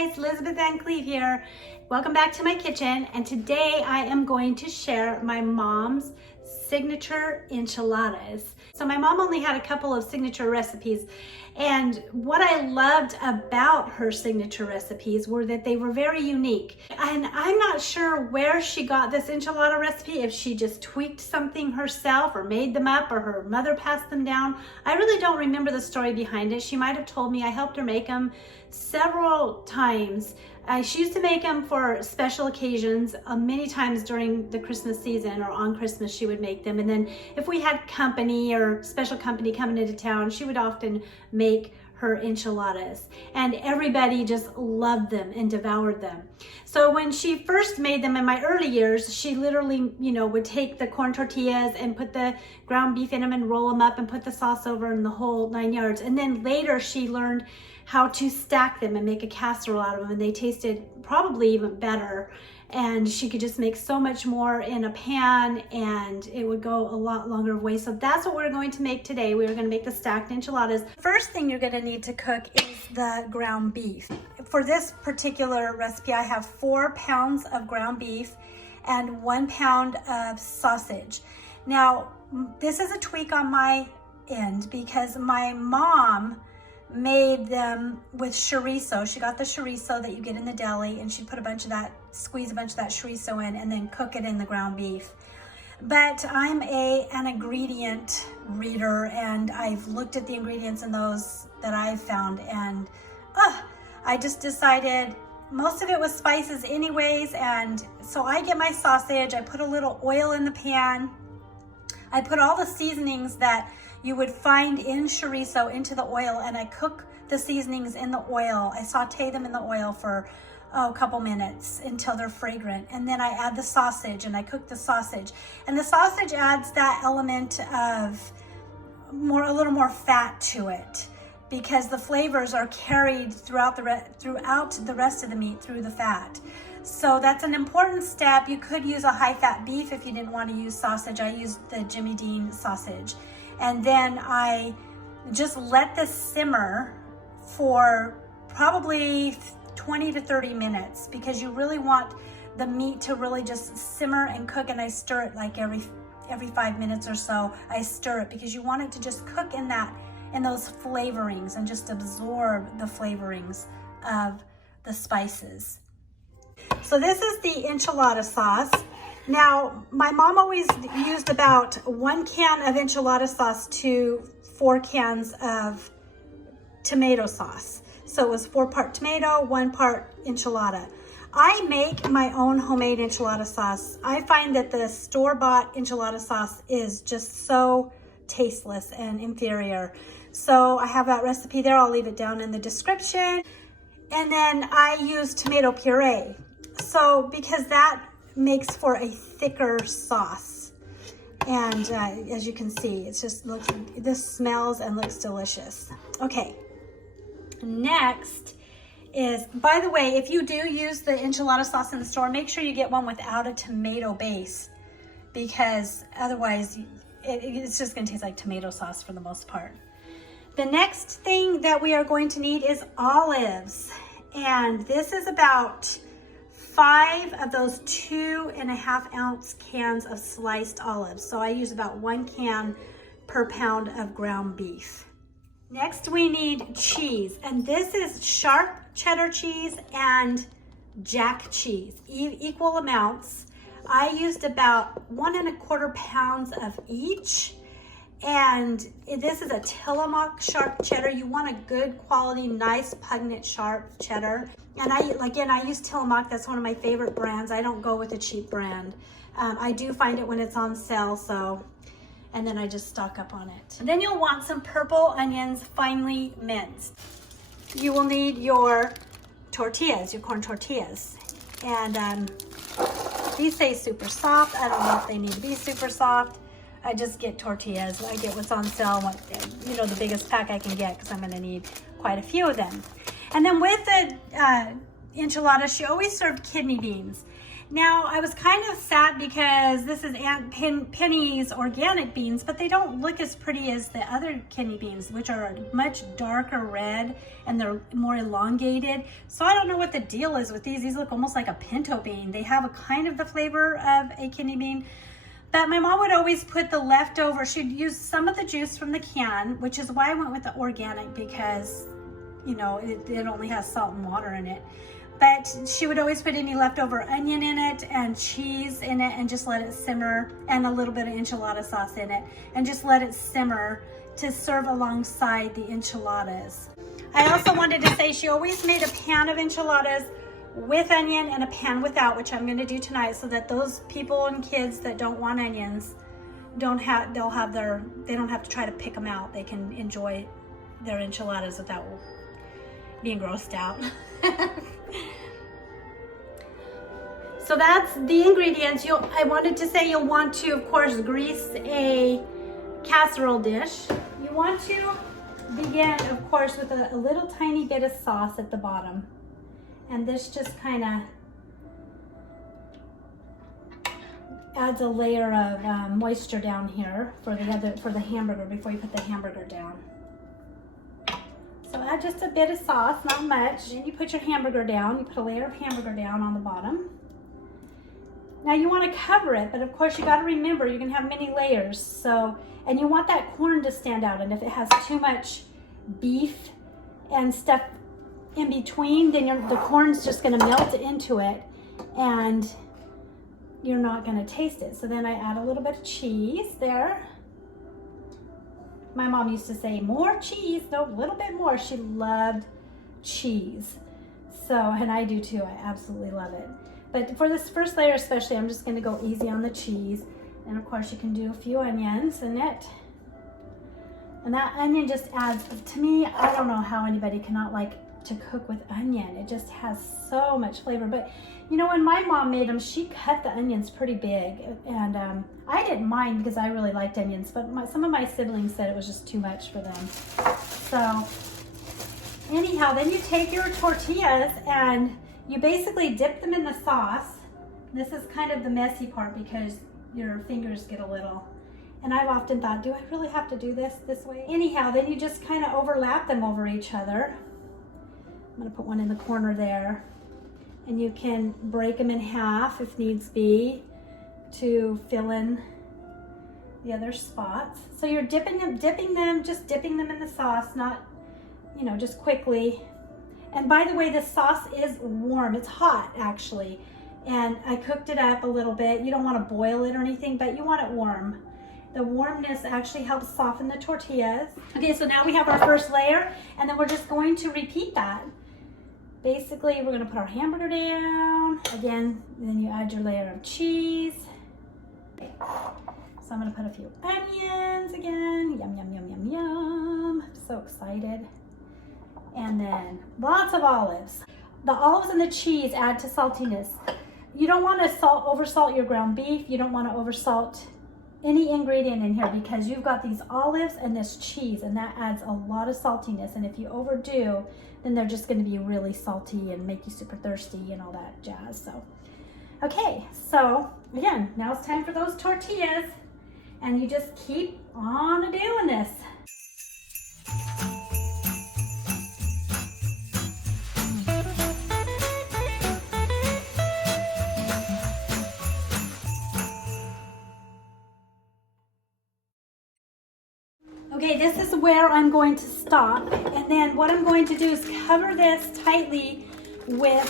guys, Elizabeth Van Cleve here. Welcome back to my kitchen, and today I am going to share my mom's signature enchiladas. So my mom only had a couple of signature recipes, and what I loved about her signature recipes were that they were very unique. And I'm not sure where she got this enchilada recipe, if she just tweaked something herself or made them up or her mother passed them down. I really don't remember the story behind it. She might have told me. I helped her make them several times. She used to make them for special occasions. Many times during the Christmas season or on Christmas she would make them, and then if we had company or special company coming into town, she would often make her enchiladas, and everybody just loved them and devoured them. So when she first made them in my early years, she literally, would take the corn tortillas and put the ground beef in them and roll them up and put the sauce over and the whole 9 yards. And then later she learned how to stack them and make a casserole out of them, and they tasted probably even better. And she could just make so much more in a pan, and it would go a lot longer way. So that's what we're going to make today. We're going to make the stacked enchiladas. First thing you're going to need to cook is the ground beef. For this particular recipe, I have 4 pounds of ground beef and 1 pound of sausage. Now, this is a tweak on my end because my mom made them with chorizo. She got the chorizo that you get in the deli, and she'd put a bunch of that, squeeze a bunch of that chorizo in, and then cook it in the ground beef. But I'm an ingredient reader, and I've looked at the ingredients in those that I've found, and I just decided most of it was spices anyways. And so I get my sausage, I put a little oil in the pan, I put all the seasonings that you would find in chorizo into the oil, and I cook the seasonings in the oil. I saute them in the oil for a couple minutes until they're fragrant, and then I add the sausage and I cook the sausage. And the sausage adds that element of a little more fat to it, because the flavors are carried throughout the rest of the meat through the fat. So that's an important step. You could use a high-fat beef if you didn't want to use sausage. I used the Jimmy Dean sausage. And then I just let this simmer for probably 20 to 30 minutes, because you really want the meat to really just simmer and cook. And I stir it like every 5 minutes or so. I stir it because you want it to just cook in those flavorings and just absorb the flavorings of the spices. So this is the enchilada sauce. Now, my mom always used about 1 can of enchilada sauce to 4 cans of tomato sauce. So it was 4 part tomato, 1 part enchilada. I make my own homemade enchilada sauce. I find that the store-bought enchilada sauce is just so tasteless and inferior. So I have that recipe there. I'll leave it down in the description. And then I use tomato puree. So because that makes for a thicker sauce, and as you can see, it's just this smells and looks delicious. Okay, next is, by the way, if you do use the enchilada sauce in the store, make sure you get one without a tomato base, because otherwise it's just going to taste like tomato sauce for the most part. The next thing that we are going to need is olives, and this is about 5 of those 2.5 ounce cans of sliced olives. So I use about 1 can per pound of ground beef. Next we need cheese, and this is sharp cheddar cheese and jack cheese, equal amounts. I used about 1.25 pounds of each, and this is a Tillamook sharp cheddar. You want a good quality, nice, pungent, sharp cheddar. And I use Tillamook. That's one of my favorite brands. I don't go with a cheap brand. I do find it when it's on sale, and then I just stock up on it. And then you'll want some purple onions, finely minced. You will need your tortillas, your corn tortillas. And these say super soft. I don't know if they need to be super soft. I just get tortillas. I get what's on sale, the biggest pack I can get, because I'm going to need quite a few of them. And then with the enchiladas, she always served kidney beans. Now, I was kind of sad because this is Aunt Penny's organic beans, but they don't look as pretty as the other kidney beans, which are a much darker red and they're more elongated. So I don't know what the deal is with these. These look almost like a pinto bean. They have a kind of the flavor of a kidney bean. But my mom would always put the leftover, she'd use some of the juice from the can, which is why I went with the organic because, you know, it only has salt and water in it. But she would always put any leftover onion in it and cheese in it and just let it simmer, and a little bit of enchilada sauce in it, and just let it simmer to serve alongside the enchiladas. I also wanted to say she always made a pan of enchiladas with onion and a pan without, which I'm gonna do tonight, so that those people and kids that don't want onions they don't have to try to pick them out. They can enjoy their enchiladas without being grossed out. So that's the ingredients. I wanted to say you'll want to, of course, grease a casserole dish. You want to begin, of course, with a little tiny bit of sauce at the bottom. And this just kind of adds a layer of moisture down here for the hamburger before you put the hamburger down. So add just a bit of sauce, not much. Then you put your hamburger down. You put a layer of hamburger down on the bottom. Now you want to cover it, but of course you got to remember you're going to have many layers. So, and you want that corn to stand out. And if it has too much beef and stuff in between, then the corn's just going to melt into it and you're not going to taste it. So then I add a little bit of cheese there. My mom used to say more cheese, no, a little bit more. She loved cheese. So, and I do too, I absolutely love it. But for this first layer especially, I'm just going to go easy on the cheese. And of course you can do a few onions in it. And that onion just adds, to me, I don't know how anybody cannot like to cook with onion. It just has so much flavor. But you know, when my mom made them, she cut the onions pretty big, and I didn't mind because I really liked onions, but some of my siblings said it was just too much for them. So anyhow, then you take your tortillas and you basically dip them in the sauce. This is kind of the messy part because your fingers get a little, and I've often thought, do I really have to do this way? Anyhow, then you just kind of overlap them over each other. I'm gonna put one in the corner there, and you can break them in half if needs be to fill in the other spots. So you're dipping them in the sauce, not, you know, just quickly. And by the way, the sauce is warm. It's hot actually, and I cooked it up a little bit. You don't want to boil it or anything, but you want it warm. The warmness actually helps soften the tortillas. Okay, so now we have our first layer, and then we're just going to repeat that. Basically, we're going to put our hamburger down again, and then you add your layer of cheese. Okay. So I'm going to put a few onions again. Yum, yum, yum, yum, yum. I'm so excited. And then lots of olives. The olives and the cheese add to saltiness. You don't want to oversalt your ground beef. You don't want to oversalt any ingredient in here because you've got these olives and this cheese, and that adds a lot of saltiness. And if you overdo, then they're just going to be really salty and make you super thirsty and all that jazz. So, okay, so again, now it's time for those tortillas, and you just keep on doing this. Okay, this is where I'm going to stop, and then what I'm going to do is cover this tightly with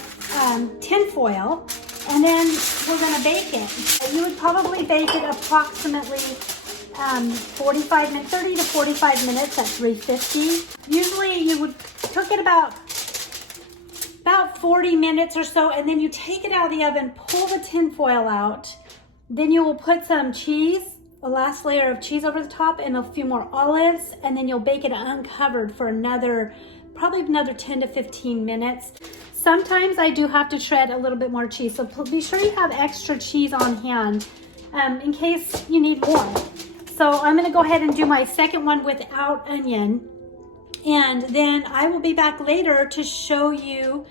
tin foil, and then we're going to bake it. You would probably bake it approximately 30 to 45 minutes at 350. Usually you would cook it about 40 minutes or so, and then you take it out of the oven, pull the tin foil out, then you will put some cheese, a last layer of cheese over the top, and a few more olives, and then you'll bake it uncovered for probably another 10 to 15 minutes. Sometimes I do have to shred a little bit more cheese, so be sure you have extra cheese on hand in case you need more. So I'm gonna go ahead and do my second one without onion, and then I will be back later to show you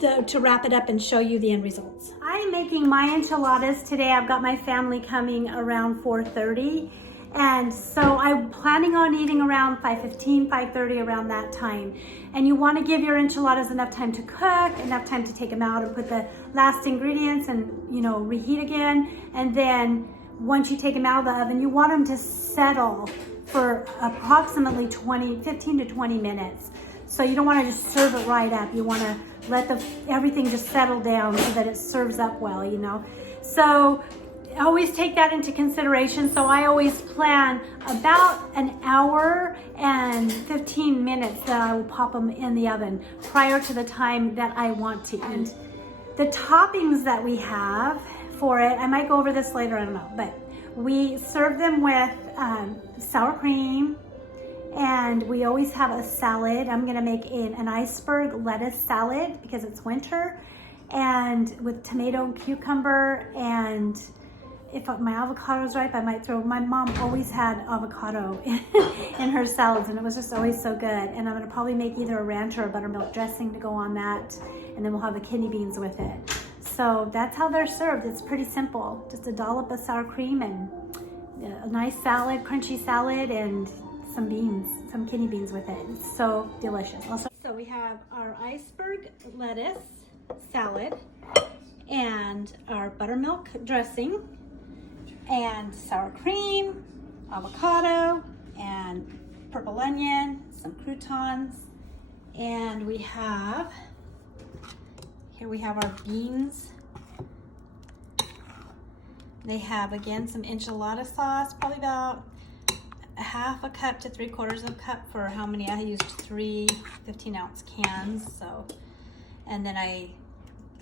to wrap it up and show you the end results. I'm making my enchiladas today. I've got my family coming around 4:30. And so I'm planning on eating around 5:15, 5:30, around that time. And you want to give your enchiladas enough time to cook, enough time to take them out and put the last ingredients and, you know, reheat again. And then once you take them out of the oven, you want them to settle for approximately 15 to 20 minutes. So you don't want to just serve it right up. You want to let everything just settle down so that it serves up well, you know. So always take that into consideration. So I always plan about an hour and 15 minutes that I will pop them in the oven prior to the time that I want to eat. The toppings that we have for it, I might go over this later, I don't know, but we serve them with sour cream, and we always have a salad. I'm gonna make an iceberg lettuce salad because it's winter, and with tomato and cucumber, and if my avocado is ripe, I might throw, my mom always had avocado in her salads, and it was just always so good. And I'm gonna probably make either a ranch or a buttermilk dressing to go on that, and then we'll have the kidney beans with it. So that's how they're served. It's pretty simple. Just a dollop of sour cream and a nice salad, crunchy salad, and some beans, some kidney beans with it. It's so delicious. Also, so we have our iceberg lettuce salad and our buttermilk dressing, and sour cream, avocado, and purple onion, some croutons, and we have, here we have our beans. They have, again, some enchilada sauce, probably about a half a cup to 3/4 of a cup for how many, I used 3 15-ounce cans, so, and then I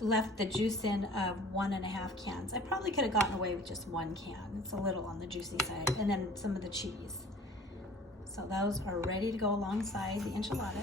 left the juice in of 1.5 cans. I probably could have gotten away with just 1 can. It's a little on the juicy side. And then some of the cheese. So those are ready to go alongside the enchilada.